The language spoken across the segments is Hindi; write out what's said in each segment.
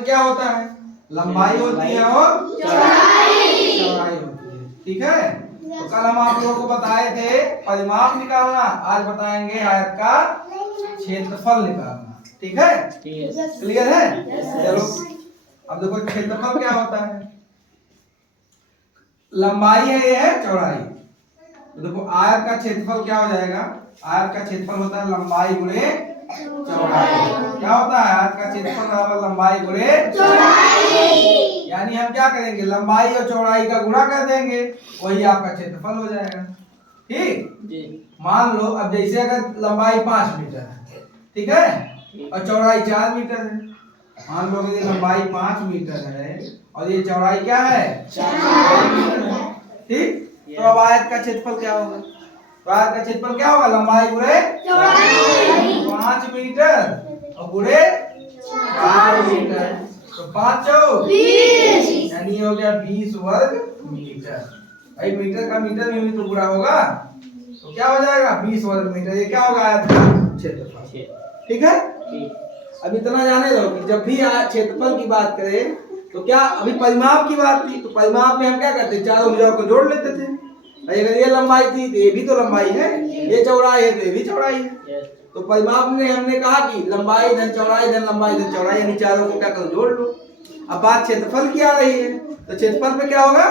में क्या होता है? लंबाई होती है और चौड़ाई होती है। ठीक है, तो कल हम आप लोगों को बताए थे परिमाप निकालना, आज बताएंगे आयत का क्षेत्रफल निकालना। ठीक है, क्लियर है? चलो अब देखो क्षेत्रफल क्या होता है। लंबाई है, ये है चौड़ाई। तो देखो आयत का क्षेत्रफल क्या हो जाएगा? आयत का क्षेत्रफल होता है लंबाई गुणे चौड़ाई। क्या होता है? आयत का क्षेत्रफल बराबर लंबाई गुणे चौड़ाई। यानी हम क्या करेंगे? लंबाई और चौड़ाई का गुणा कर देंगे, वही आपका क्षेत्रफल हो जाएगा। ठीक, मान लो अब जैसे अगर लंबाई 5 मीटर है, ठीक है, और चौड़ाई 4 मीटर है। मान लो कि लंबाई 5 मीटर है और ये चौड़ाई क्या है? 4 मीटर है। ठीक, तो अब आयत का क्षेत्रफल क्या होगा? तो आयत का क्षेत्रफल क्या होगा? लंबाई गुणे चौड़ाई। 5 मीटर और गुणे 4 मीटर, तो 5 चौक 20, यानी हो गया 20 वर्ग मीटर। भाई मीटर का मीटर में भी तो गुणा होगा, तो क्या हो जाएगा? 20 वर्ग मीटर। ये क्या होगा? आयत का क्षेत्रफल। ठीक है, अब इतना जाने दो कि जब भी क्षेत्रफल की बात करें तो क्या अभी परिमाप की बात थी, तो परिमाप में हम क्या करते? चारों भुजाओं को जोड़ लेते थे। अगर ये लंबाई थी तो ये भी तो लंबाई है, ये चौड़ाई है तो ये भी चौड़ाई है। तो परिमाप में हमने कहा कि लंबाई धन चौड़ाई धन लंबाई धन चौड़ाई, यानी चारों को क्या करो? जोड़ लो। अब बात क्षेत्रफल की आ रही है, तो क्षेत्रफल में क्या होगा?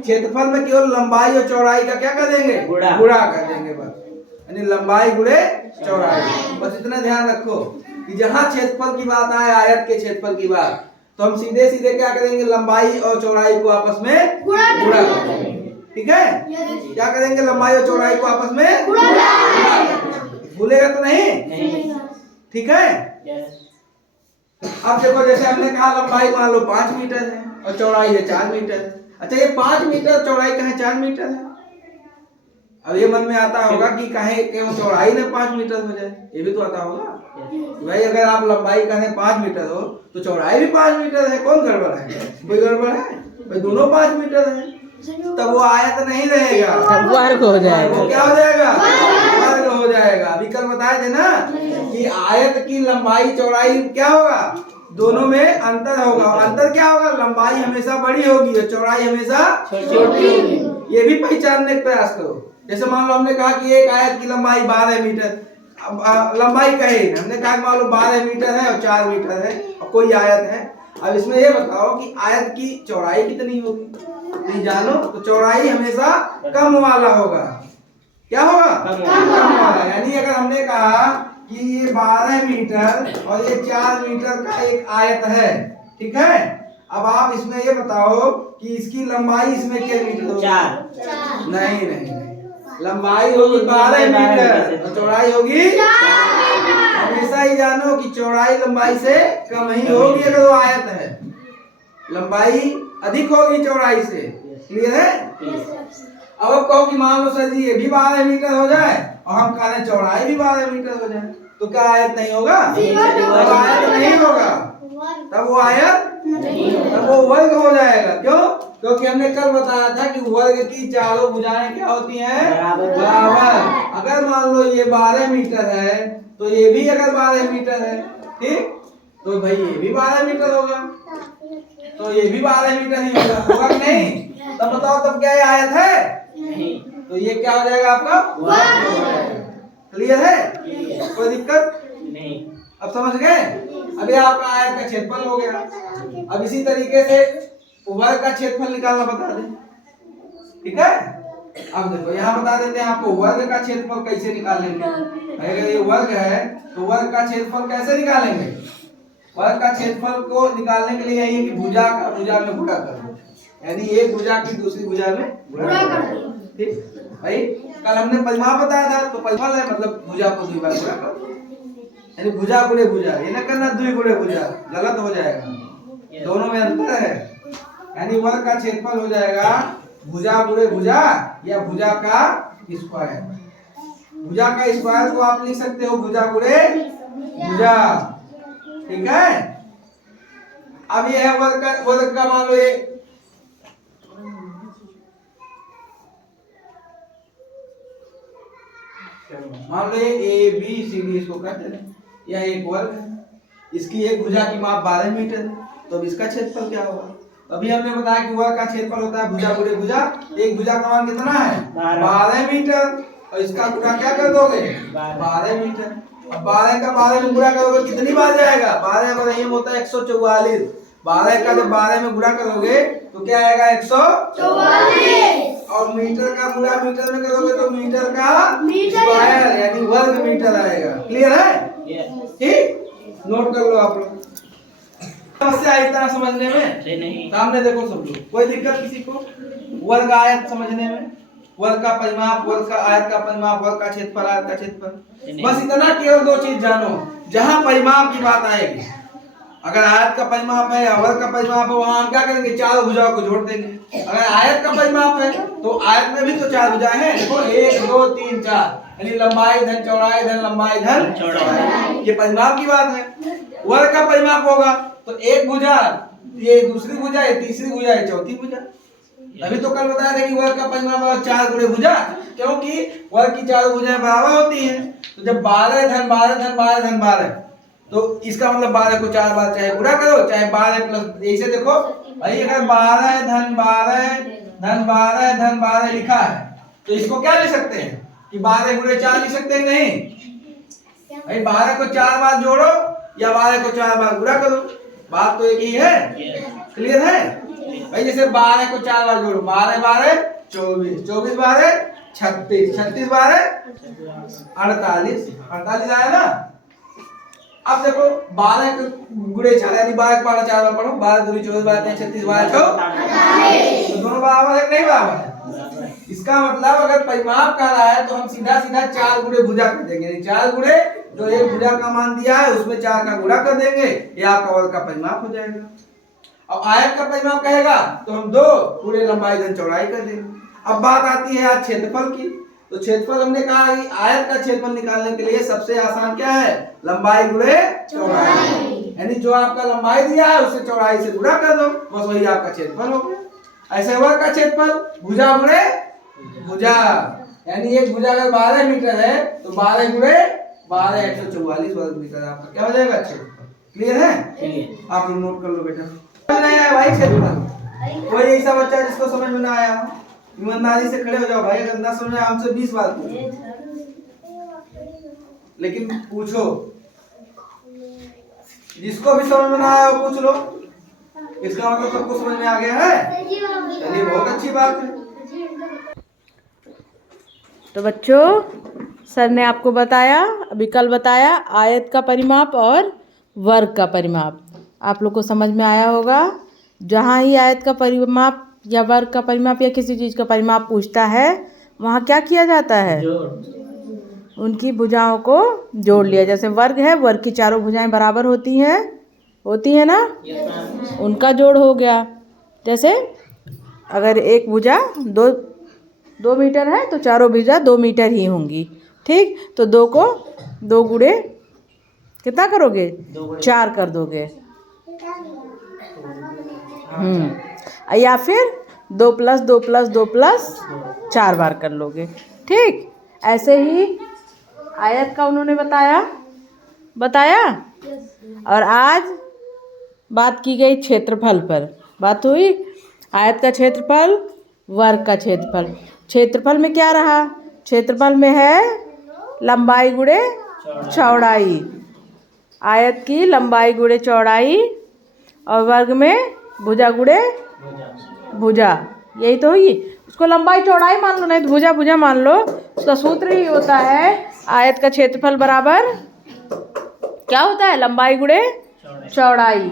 क्षेत्रफल में केवल लंबाई और चौड़ाई का क्या कर देंगे? गुणा कर देंगे बस, यानी लंबाई गुणे चौड़ाई। बस इतना ध्यान रखो कि जहां क्षेत्रफल की बात आए, आयत के क्षेत्रफल की बात, तो हम सीधे सीधे क्या करेंगे? लंबाई और चौड़ाई को आपस में गुणा कर देंगे। ठीक है, क्या करेंगे? लंबाई और चौड़ाई को आपस में गुणा करेंगे। भूलेगा तो नहीं? ठीक है, अब देखो जैसे हमने कहा लंबाई मान लो 5 मीटर है और चौड़ाई है 4 मीटर। अच्छा, ये 5 मीटर चौड़ाई कहाँ 4 मीटर है? अब ये मन में आता होगा कि कहे क्यों चौड़ाई ना 5 मीटर हो जाए, ये भी तो आता होगा भाई। अगर आप लंबाई कहें 5 मीटर हो तो चौड़ाई भी 5 मीटर है, कौन गड़बड़ है? कोई गड़बड़ है भाई? दोनों 5 मीटर है, तब वो आयत नहीं रहेगा, वर्ग हो जाएगा। वो क्या हो जाएगा? वर्ग हो जाएगा। अभी कल बताए थे ना कि आयत की लंबाई चौड़ाई क्या होगा? दोनों में अंतर होगा। अंतर क्या होगा? लंबाई हमेशा बड़ी होगी और चौड़ाई हमेशा छोटी होगी। ये भी पहचानने का प्रयास करो। जैसे मान लो हमने कहा कि एक आयत की लंबाई 12 मीटर, लंबाई कहे हमने कहा मान लो 12 मीटर है और 4 मीटर है और कोई आयत है। अब इसमें ये बताओ कि आयत की चौड़ाई कितनी होगी? नहीं जानो तो चौड़ाई हमेशा कम वाला होगा। क्या होगा? कम वाला। यानी अगर हमने कहा कि ये 12 मीटर और ये 4 मीटर का एक आयत है, ठीक है, अब आप इसमें ये बताओ कि इसकी लंबाई इसमें क्या मीटर होगी? 4। नहीं नहीं नहीं, लंबाई होगी 12 मीटर और चौड़ाई होगी 4 मीटर। हमेशा ही जानो कि चौड़ाई लंबाई से कम ही होगी अगर वो आयत है, लंबाई अधिक होगी चौड़ाई से। क्लियर है? अब आप कहो कि मान लो सर जी ये भी 12 मीटर हो जाए और हम कह रहे चौड़ाई भी 12 मीटर हो जाए, तो क्या आयत नहीं होगा? तब आयत नहीं होगा, तब वो आयत तब वो वर्ग हो जाएगा। क्यों? क्योंकि हमने कल बताया था कि वर्ग की चारों भुजाएं क्या होती हैं? बराबर। अगर मान लो ये 12 मीटर है तो ये भी अगर 12 मीटर है, ठीक, तो भाई ये भी 12 मीटर होगा, तो ये भी 12 मीटर ही होगा कि नहीं? तब बताओ तब क्या ये आयत है? नहीं। तो ये क्या हो जाएगा आपका? वर्ग हो जाएगा। क्लियर है? कोई दिक्कत नहीं? अब समझ गए? अभी आपका आयत का क्षेत्रफल हो गया। अब इसी तरीके से वर्ग का क्षेत्रफल निकालना बता दें। ठीक है, अब देखो यहाँ बता देते हैं आपको वर्ग का क्षेत्रफल कैसे निकालेंगे। अगर ये वर्ग है तो वर्ग का क्षेत्रफल कैसे निकालेंगे? वर्ग का क्षेत्रफल को निकालने के लिए यही है कि भुजा का भुजा में गुणा कर दो, यानी एक भुजा की दूसरी भुजा में गुणा कर दो। ठीक भाई, कल हमने परिमाप बताया था, तो परिमाप है मतलब भुजा को 2 बार गुणा कर दो, यानी भुजा गुणे भुजा, ये ना करना 2 गुणे भुजा, गलत हो जाएगा, दोनों में अंतर है। यानी वर्ग का क्षेत्रफल हो जाएगा भुजा गुणे भुजा या भुजा का स्क्वायर। भुजा का स्क्वायर को आप लिख सकते हो भुजा गुणे भुजा। ठीक है, अब ये है वर्ग का मान लो ये मान लो ये ए बी सी डी इसको कहते हैं, यह एक वर्ग है, इसकी एक भुजा की माप 12 मीटर है, तो अब इसका क्षेत्रफल क्या होगा? अभी हमने बताया कि वर्ग का क्षेत्रफल होता है भुजा गुणे भुजा। एक भुजा का मान कितना है? 12 मीटर, और इसका गुणा क्या कर दोगे? 12 मीटर। अब 12 का 12 में गुणा करोगे कितनी बार जाएगा? 12 का नियम होता है 144। 12 का जब 12 में गुणा करोगे तो क्या आएगा? 144। और मीटर का गुणा मीटर में करोगे तो मीटर का स्क्वायर यानी वर्ग मीटर आएगा। क्लियर है? ठीक, नोट कर लो आप लोग। समस्या इतना समझने में? नहीं। सामने देखो सब लोग, कोई दिक्कत किसी को? वर्ग आयत समझने में, वर्ग का परिमाप, वर्ग का आयत का परिमाप, वर्ग का क्षेत्रफल, आयत का क्षेत्रफल, बस इतना केवल दो चीज जानो। जहां परिमाप की बात आएगी, अगर आयत का परिमाप है या वर्ग का परिमाप है, वहां हम क्या करेंगे? चार भुजाओं को जोड़ देंगे। अगर आयत का परिमाप है तो आयत में भी तो चार भुजाएं हैं। देखो 1 2 3 4, यानी लंबाई धन चौड़ाई धन लंबाई धन चौड़ाई, ये परिमाप की बात है। वर्ग का परिमाप होगा तो एक भुजा, ये दूसरी भुजा, ये तीसरी भुजा, ये चौथी भुजा। अभी तो कल बताया था कि वर्ग का परिमाप 4 गुणे भुजा, क्योंकि वर्ग की चारों भुजाएं बराबर होती हैं। तो जब 12 धन 12 धन 12 धन 12, तो इसका मतलब 12 को 4 बार चाहे गुणा करो चाहे 12 प्लस, ऐसे देखो भाई, अगर 12 धन 12 धन 12 धन 12 लिखा है तो इसको क्या लिख सकते हैं कि 12 गुणे 4 लिख सकते हैं? नहीं भाई, 12 को 4 बार जोड़ो या 12 को 4 बार गुणा करो, बात तो एक ही है। क्लियर है भाई? जैसे 12 को 4 बार जोड़ो, 12 12 24, 24 12 36, 36 12 48, 48 आया ना। अब देखो 12 गुणे 4 यानी 12 को 4 बार पढ़ो, 12 दूनी 24 12 36 12 48, तो दोनों बराबर है नहीं बराबर है? इसका मतलब अगर परिमाप कर रहा है तो हम सीधा सीधा 4 गुणे भुजा कर देंगे, 4 गुणे जो एक भुजा का मान दिया है उसमें 4 का गुणा कर देंगे, ये आपका वर्ग का परिमाप हो जाएगा। अब आयत का परिमाप कहेगा तो हम 2 गुणे लंबाई धन चौड़ाई कर देंगे। अब बात आती है आज क्षेत्रफल की, तो क्षेत्रफल हमने कहा कि आयत का क्षेत्रफल निकालने के लिए सबसे आसान क्या है? लंबाई गुणे चौड़ाई, यानी जो आपका लंबाई दिया है उसे चौड़ाई से गुणा कर दो, बस वही आपका क्षेत्रफल हो गया। ऐसे वर्ग का क्षेत्रफल भुजा गुणे भुजा, यानी एक भुजा अगर 12 मीटर है तो 12 गुणे 12 144 वर्ग मीटर आपका क्या हो जाएगा? क्षेत्रफल। क्लियर है? आप लोग नोट कर लो बेटा। समझ नहीं आया भाई क्षेत्रफल? कोई ऐसा बच्चा जिसको समझ में ना आया, ईमानदारी से खड़े हो जाओ भाई। अगर ना समझ आया हमसे 20 बार पूछो, लेकिन पूछो, जिसको भी समझ में ना आया वो पूछ लो। इसका मतलब सबको समझ में आ गया है? चलिए बहुत अच्छी बात है। तो बच्चों, सर ने आपको बताया, अभी कल बताया आयत का परिमाप और वर्ग का परिमाप। आप लोग को समझ में आया होगा। जहाँ ही आयत का परिमाप या वर्ग का परिमाप या किसी चीज़ का परिमाप पूछता है, वहाँ क्या किया जाता है? उनकी भुजाओं को जोड़ लिया। जैसे वर्ग है, वर्ग की चारों भुजाएं बराबर होती हैं ना, उनका जोड़ हो गया। जैसे अगर एक भुजा 2 मीटर है तो चारों भुजा 2 मीटर ही होंगी। ठीक, तो 2 को 2 गुणे कितना करोगे? 4 कर दोगे। या फिर 2 + 2 + 2 + 4 बार कर लोगे। ठीक, ऐसे ही आयत का उन्होंने बताया। और आज बात की गई क्षेत्रफल पर, बात हुई आयत का क्षेत्रफल, वर्ग का क्षेत्रफल। क्षेत्रफल में क्या रहा? क्षेत्रफल में है लंबाई गुणे चौड़ाई, आयत की लंबाई गुणे चौड़ाई, और वर्ग में भुजा गुणे भुजा, यही तो हुई। उसको लंबाई चौड़ाई मान लो, नहीं तो भुजा भुजा मान लो। उसका सूत्र ही होता है आयत का क्षेत्रफल बराबर क्या होता है? लंबाई गुणे चौड़ाई।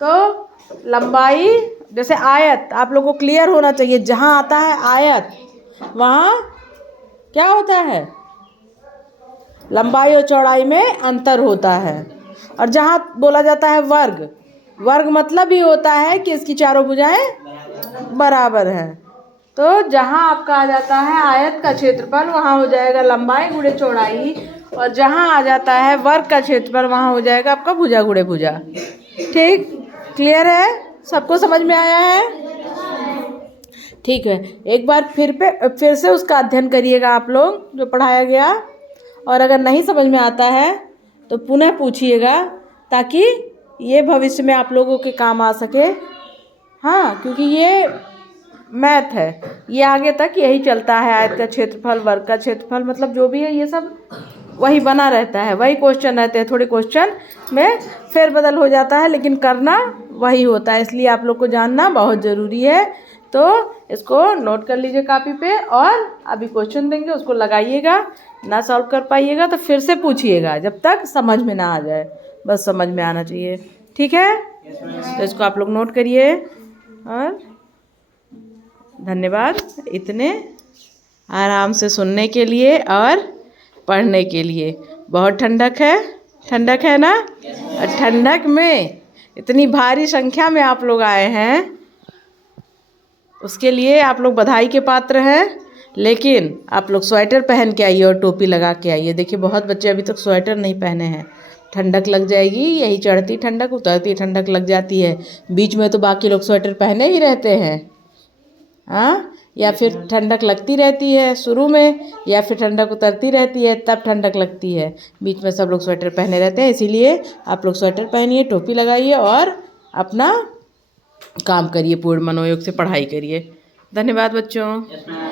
तो लंबाई, जैसे आयत, आप लोगों को क्लियर होना चाहिए, जहाँ आता है आयत वहाँ क्या होता है? लंबाई और चौड़ाई में अंतर होता है। और जहाँ बोला जाता है वर्ग, वर्ग मतलब ही होता है कि इसकी चारों भुजाएं बराबर हैं। तो जहाँ आपका आ जाता है आयत का क्षेत्रफल, वहाँ हो जाएगा लंबाई गुणे चौड़ाई, और जहाँ आ जाता है वर्ग का क्षेत्रफल, वहाँ हो जाएगा आपका भुजा गुणे भुजा। ठीक, क्लियर है? सबको समझ में आया है? ठीक है, एक बार फिर से उसका अध्ययन करिएगा आप लोग, जो पढ़ाया गया। और अगर नहीं समझ में आता है तो पुनः पूछिएगा, ताकि ये भविष्य में आप लोगों के काम आ सके। हाँ, क्योंकि ये मैथ है, ये आगे तक यही चलता है। आयत का क्षेत्रफल, वर्ग का क्षेत्रफल, मतलब जो भी है ये सब वही बना रहता है, वही क्वेश्चन रहते हैं। थोड़े क्वेश्चन में फेरबदल हो जाता है, लेकिन करना वही होता है। इसलिए आप लोग को जानना बहुत ज़रूरी है। तो इसको नोट कर लीजिए कॉपी पे, और अभी क्वेश्चन देंगे उसको लगाइएगा। ना सॉल्व कर पाइएगा तो फिर से पूछिएगा, जब तक समझ में ना आ जाए। बस समझ में आना चाहिए, ठीक है? तो इसको आप लोग नोट करिए। और धन्यवाद इतने आराम से सुनने के लिए और पढ़ने के लिए। बहुत ठंडक है ना? और ठंडक में इतनी भारी संख्या में आप लोग आए हैं, उसके लिए आप लोग बधाई के पात्र हैं। लेकिन आप लोग स्वेटर पहन के आइए और टोपी लगा के आइए। देखिए बहुत बच्चे अभी तक स्वेटर नहीं पहने हैं, ठंडक लग जाएगी। यही चढ़ती ठंडक उतरती ठंडक लग जाती है। बीच में तो बाकी लोग स्वेटर पहने ही रहते हैं, हाँ? या फिर ठंडक लगती रहती है शुरू में, या फिर ठंडक उतरती रहती है, तब ठंडक लगती है। बीच में सब लोग स्वेटर पहने रहते हैं। इसीलिए आप लोग स्वेटर पहनिए, टोपी लगाइए और अपना काम करिए, पूर्ण मनोयोग से पढ़ाई करिए। धन्यवाद बच्चों।